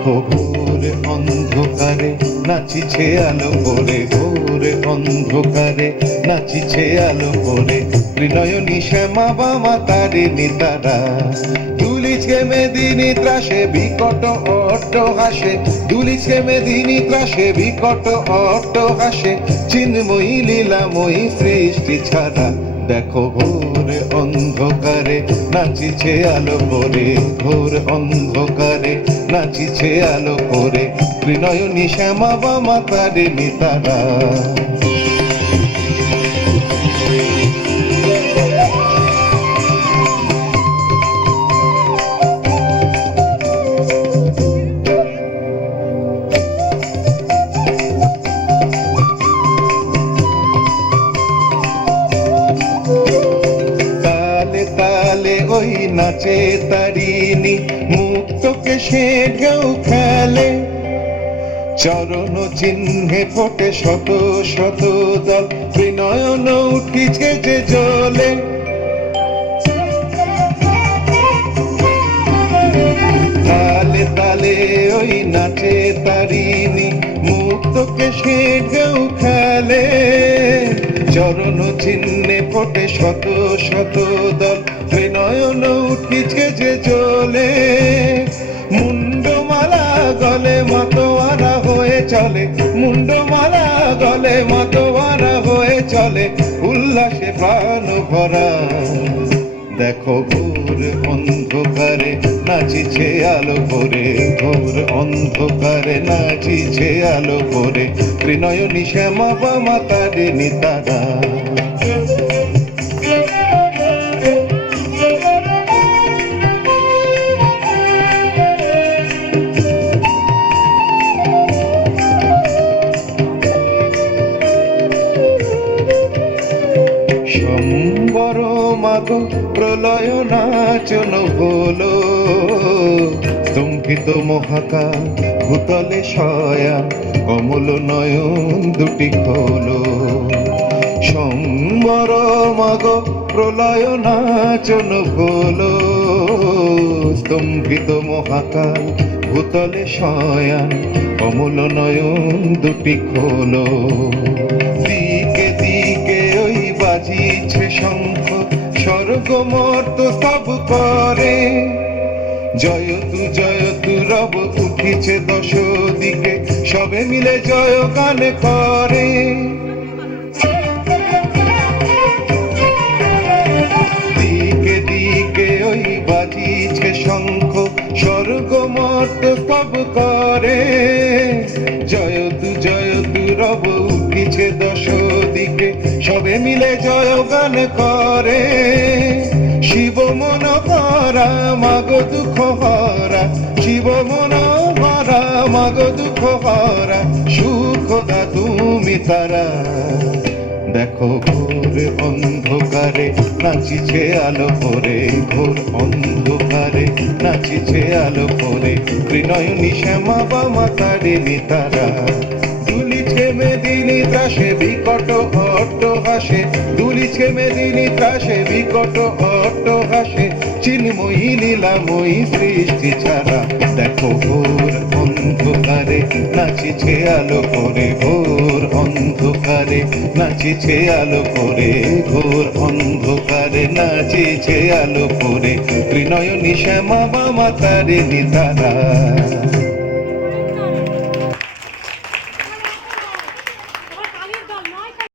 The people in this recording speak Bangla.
দেখো ঘোর অন্ধকারে নাচিছে আলো করে, ঘোর অন্ধকারে নাচিছে আলো করে, ত্রিনয়নী শ্যামা বামা তারিণী তারা। দুলিছে মেদিনী ত্রাসে বিকট অট্ট হাসে, দুলিছে মেদিনী ত্রাসে বিকট অট্ট হাসে, চিন্ময়ী লীলাময়ী সৃষ্টি ছাড়া। দেখো ঘোর অন্ধকারে নাচিছে আলো করে, ঘোর অন্ধকারে নাচিছে আলো করে, ত্রিনয়নী শ্যামা বামা তারিণী তারা। ওই নাচে তারিণী মুক্তকে সে ঢেউ খেলে, চরণ চিহ্নে ফোটে শত শত দল, ত্রিনয়ন উঠিছে যে জ্বলে। তালে তালে ওই নাচে তারিণী মুক্তকে সে ঢেউ খেলে, চরণ চিহ্নে ফোটে শত শত দল, ত্রিনয়ন উঠিছে যে জ্বলে। মুন্ডমালা গলে মাতোয়ারা হয়ে চলে, মুন্ডমালা গলে মাতোয়ারা হয়ে চলে, উল্লাসে প্রাণ ভরা। দেখো ঘোর অন্ধকারে নাচিছে আলো করে, ঘোর অন্ধকারে নাচিছে আলো করে, ত্রিনয়নী শ্যামা বামা তারিণী তারা। সম্বর মাগো প্রলয় নাচন হলো, স্তম্ভিত মহাকাল ভূতলে শয়ান, কমল নয়ন দুটি খোলো। সম্বর মাগো প্রলয় নাচন হলো, স্তম্ভিত মহাকাল ভূতলে শয়ান, কমল নয়ন দুটি খোলো। দিকে দিকে ওই বাজিছে শঙ্খ, স্বর্গ মর্ত সব করে, জয়তু জয়তু রব উঠিছে দশ দিকে, সবে মিলে জয় গান করে। দিকে দিকে ওই বাজিছে শঙ্খ, স্বর্গ মর্ত সব করে, জয়তু জয়তু রব উঠিছে দশ দিকে, সবে মিলে জয় গান করে। শিব মন ভরা মাগো দুঃখ হরা, শিব মন ভরা মাগো দুঃখ হরা, সুখ দা তুমি তারা। দেখো ঘোর অন্ধকারে নাচিছে আলো করে, ঘোর অন্ধকারে নাচিছে আলো করে, ত্রিনয়নী শ্যামা বামা তারিণী তারা। দুলিছে মেদিনী ত্রাসে বিকট অট্ট হাসে, দুলিছে মেদিনী ত্রাসে বিকট অট্ট হাসে, চিন্ময়ী লীলাময়ী সৃষ্টি ছাড়া। দেখো ঘোর অন্ধকারে নাচিছে আলো করে, ঘোর অন্ধকারে নাচিছে আলো করে, ঘোর অন্ধকারে নাচিছে আলো করে, ত্রিনয়নী শ্যামা বামা তারিণী তারা।